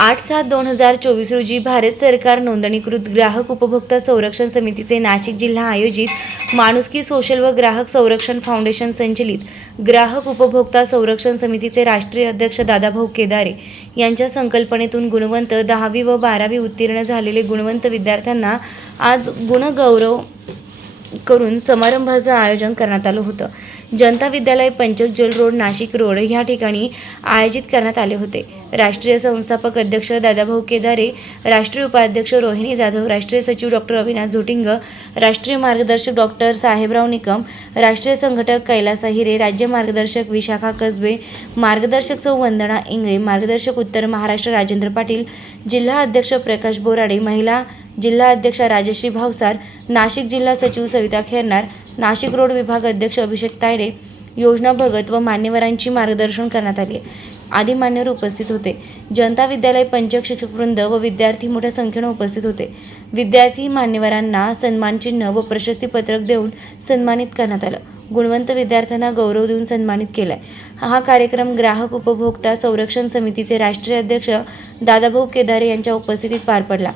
आठ सात दोन हजार चोवीस रोजी भारत सरकार नोंदणीकृत ग्राहक उपभोक्ता संरक्षण समितीचे नाशिक जिल्हा आयोजित माणुसकी सोशल व ग्राहक संरक्षण फाउंडेशन संचलित ग्राहक उपभोक्ता संरक्षण समितीचे राष्ट्रीय अध्यक्ष दादाभाऊ केदारे यांच्या संकल्पनेतून गुणवंत दहावी व बारावी उत्तीर्ण झालेले गुणवंत विद्यार्थ्यांना आज गुणगौरव करून समारंभाचं आयोजन करण्यात आलं होतं. जनता विद्यालय पंचकजल रोड नाशिक रोड ह्या ठिकाणी आयोजित करण्यात आले होते. राष्ट्रीय संस्थापक अध्यक्ष दादाभाऊ केदारे राष्ट्रीय उपाध्यक्ष रोहिणी जाधव राष्ट्रीय सचिव डॉक्टर अविनाश झोटिंग राष्ट्रीय मार्गदर्शक डॉक्टर साहेबराव निकम राष्ट्रीय संघटक कैलास हिरे राज्य मार्गदर्शक विशाखा कसबे मार्गदर्शक सौ वंदना इंगळे मार्गदर्शक उत्तर महाराष्ट्र राजेंद्र पाटील जिल्हा अध्यक्ष प्रकाश बोराडे महिला जिल्हा अध्यक्षा राजश्री भावसार नाशिक जिल्हा सचिव सविता खेरनार नाशिक रोड विभाग अध्यक्ष अभिषेक तायडे योजना भगत व मान्यवरांची मार्गदर्शन करण्यात आले. आदी मान्यवर उपस्थित होते. जनता विद्यालय पंचक शिक्षकवृंद व विद्यार्थी मोठ्या संख्येनं उपस्थित होते. विद्यार्थी मान्यवरांना सन्मानचिन्ह व प्रशस्तीपत्रक देऊन सन्मानित करण्यात आलं. गुणवंत विद्यार्थ्यांना गौरव देऊन सन्मानित केलाय. हा कार्यक्रम ग्राहक उपभोक्ता संरक्षण समितीचे राष्ट्रीय अध्यक्ष दादाभाऊ केदारे यांच्या उपस्थितीत पार पडला.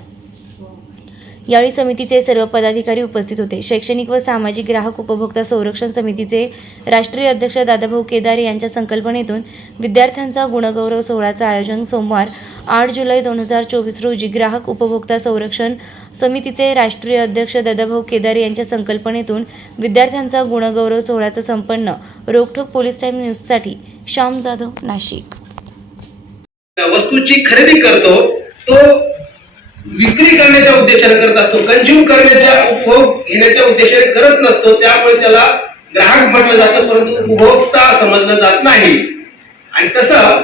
यावेळी समितीचे सर्व पदाधिकारी उपस्थित होते. शैक्षणिक व सामाजिक ग्राहक उपभोक्ता संरक्षण समितीचे राष्ट्रीय अध्यक्ष दादाभाऊ केदारे यांच्या संकल्पनेतून विद्यार्थ्यांचा गुणगौरव सोहळ्याचं आयोजन सोमवार आठ जुलै दोन हजार चोवीस रोजी ग्राहक उपभोक्ता संरक्षण समितीचे राष्ट्रीय अध्यक्ष दादाभाऊ केदारे यांच्या संकल्पनेतून विद्यार्थ्यांचा गुणगौरव सोहळ्याचं संपन्न रोखोक पोलीस टाईम न्यूजसाठी श्याम जाधव नाशिक. वस्तूची खरेदी करतो तो उद्देशाने करत असतो. कंझ्युम करण्याच्या उपभोग घेण्याच्या उद्देशाने करत नसतो त्यामुळे त्याला ग्राहक म्हटलं जातं परंतु उपभोक्ता समजलं जात नाही. आणि तसं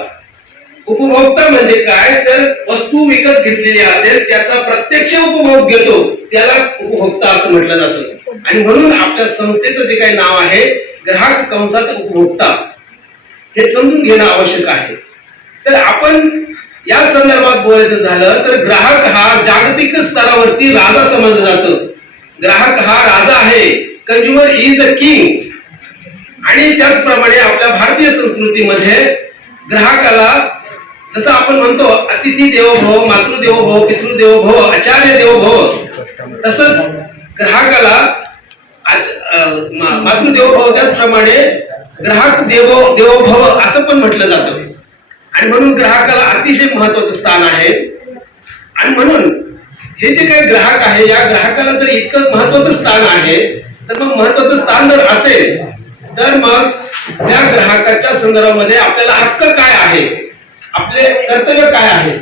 उपभोक्ता म्हणजे काय? तर वस्तू विकत घेतलेली असेल त्याचा प्रत्यक्ष उपभोग घेतो त्याला उपभोक्ता असं म्हटलं जातं. आणि म्हणून आपल्या संस्थेचं जे काही नाव आहे ग्राहक कंसात उपभोक्ता. हे समजून घेणं आवश्यक आहे. तर आपण या संदर्भात बोलायचं झालं तर ग्राहक हा जागतिक स्तरावरती राजा समजलं जातो. ग्राहक हा राजा आहे कंज्युमर इज अ किंग आणि त्याचप्रमाणे आपल्या भारतीय संस्कृतीमध्ये ग्राहकाला जसं आपण म्हणतो अतिथी देवो भव मातृदेवो भव पितृदेवो भव आचार्य देवो भव तसंच ग्राहकाला मातृदेवभव मातृदेवो भव त्याचप्रमाणे ग्राहक देवो देवो भव असं पण म्हटलं जातं. आणि म्हणून ग्राहकाला अतिशय महत्वाचं स्थान आहे आणि म्हणून हे जे काही ग्राहक आहे या ग्राहकाला जर इतकं महत्वाचं स्थान आहे तर मग महत्वाचं स्थान जर असेल तर मग त्या ग्राहकाच्या संदर्भामध्ये आपल्याला हक्क काय आहे आपले कर्तव्य काय आहे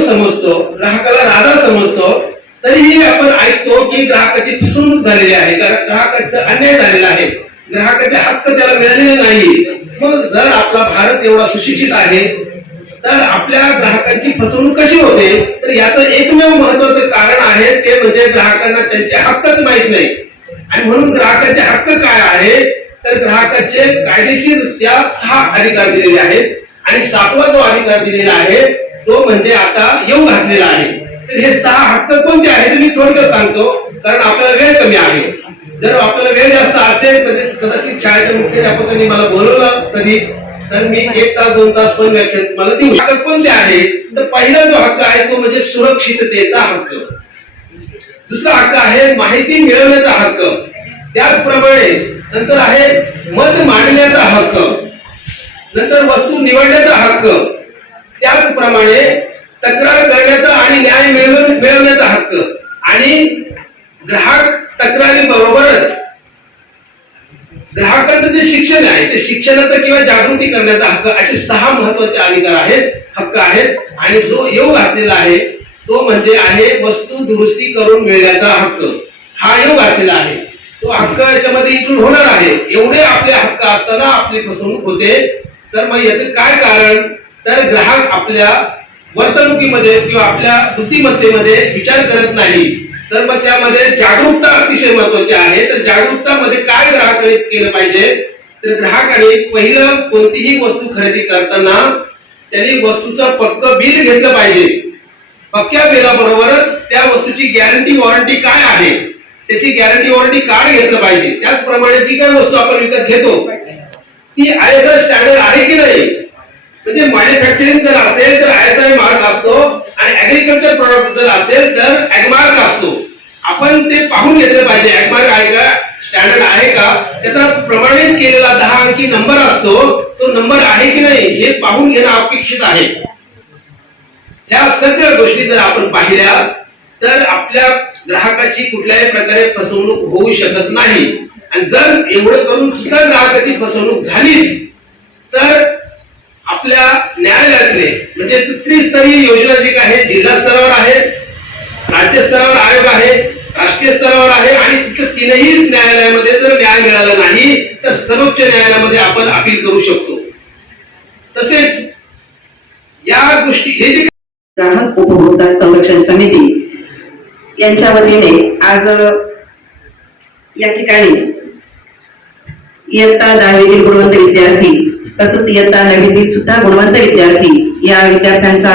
समजतो ग्राहकाला राजा समजतो तरीही आपण ऐकतो की ग्राहकाची फसवणूक झालेली आहे ग्राहकाचा अन्याय झालेला आहे. ग्राहकाचे हक्क त्याला मिळालेले नाही. मग जर आपला भारत एवढा सुशिक्षित आहे तर आपल्या ग्राहकांची फसवणूक कशी होते? तर याचं एकमेव महत्वाचं कारण आहे ते म्हणजे ग्राहकांना त्यांचे हक्कच माहीत नाही. आणि म्हणून ग्राहकाचे हक्क काय आहे? तर ग्राहकाचे कायदेशीररित्या सहा अधिकार दिलेले आहेत. आणि सातवा जो अधिकार दिलेला आहे तो म्हणजे आता येऊ घातलेला आहे. तर हे सहा हक्क कोणते आहेत मी थोडक्यात सांगतो कारण आपल्याला वेळ कमी आहे. जर आपल्याला वेळ जास्त असेल तर कदाचित शाळेच्या मुख्याध्यापकांनी मला बोलवलं कधी. तर मी एक तास दोन तास पण व्याख्यान मला देऊ. हक्क कोणते आहेत? तर पहिला जो हक्क आहे तो म्हणजे सुरक्षिततेचा हक्क. दुसरा हक्क आहे माहिती मिळवण्याचा हक्क. त्याचप्रमाणे नंतर आहे मत मांडण्याचा हक्क. नंतर वस्तू निवडण्याचा हक्क. त्याचप्रमाणे तक्रार करण्याचा आणि न्याय मिळवून मिळवण्याचा हक्क. आणि ग्राहक तक्रारी बरोबरच ग्राहकाचं जे शिक्षण आहे ते शिक्षणाचा किंवा जागृती करण्याचा हक्क असे सहा महत्त्वाचे अधिकार आहेत हक्क आहेत. आणि जो येऊ घातलेला आहे तो म्हणजे आहे वस्तू दुरुस्ती करून मिळण्याचा हक्क. हा येऊ घातलेला आहे. तो हक्क याच्यामध्ये इन्क्लूड होणार आहे. एवढे आपले हक्क असताना आपली फसवणूक होते. तर मग याचं काय कारण? तर ग्राहक आपल्या वर्तणुकीमध्ये किंवा आपल्या बुद्धिमत्तेमध्ये विचार करत नाही. तर मग त्यामध्ये जागरूकता अतिशय महत्वाची आहे. तर जागरूकता मध्ये काय ग्राहकाने केलं पाहिजे? तर ग्राहकाने पहिलं कोणतीही वस्तू खरेदी करताना त्यांनी वस्तूचं पक्क बिल घेतलं पाहिजे. पक्क्या बिलाबरोबरच त्या वस्तूची गॅरंटी वॉरंटी काय आहे? त्याची गॅरंटी वॉरंटी कार्ड घेतलं पाहिजे. त्याचप्रमाणे जी काही वस्तू आपण विकत घेतो ती आय एस आय स्टँडर्ड आहे की नाही? म्हणजे मॅन्युफॅक्चरिंग जर असेल तर आय एस आय मार्क असतो आणि ऍग्रिकल्चर प्रोडक्ट जर असेल तर ऍगमार्क असतो. आपण ते पाहून घेतले पाहिजे ऍगमार्क आहे का स्टँडर्ड आहे का? त्याचा प्रमाणित केलेला दहा अंकी नंबर असतो तो नंबर आहे की नाही हे पाहून घेणं अपेक्षित आहे. ह्या सगळ्या गोष्टी जर आपण पाहिल्या तर आपल्या ग्राहकाची कुठल्याही प्रकारे फसवणूक होऊ शकत नाही. आणि जर एवढं करून सुद्धा ग्राहकाची फसवणूक झालीच तर आपल्या न्यायालयातले म्हणजे त्रिस्तरीय योजना जी काय आहे जिल्हा स्तरावर आहे राज्य स्तरावर आयोग आहे राष्ट्रीय स्तरावर आहे आणि तिथं तीनही न्यायालयामध्ये जर न्याय मिळाला नाही तर सर्वोच्च न्यायालयामध्ये आपण अपील करू शकतो. तसेच या गोष्टी हे जे ग्राहक उपभोक्ता संरक्षण समिती यांच्या वतीने आज या ठिकाणी इयत्ता दहावीतील गुणवंत विद्यार्थी तसंच इयत्ता नववीतील सुद्धा गुणवंत विद्यार्थी या विद्यार्थ्यांचा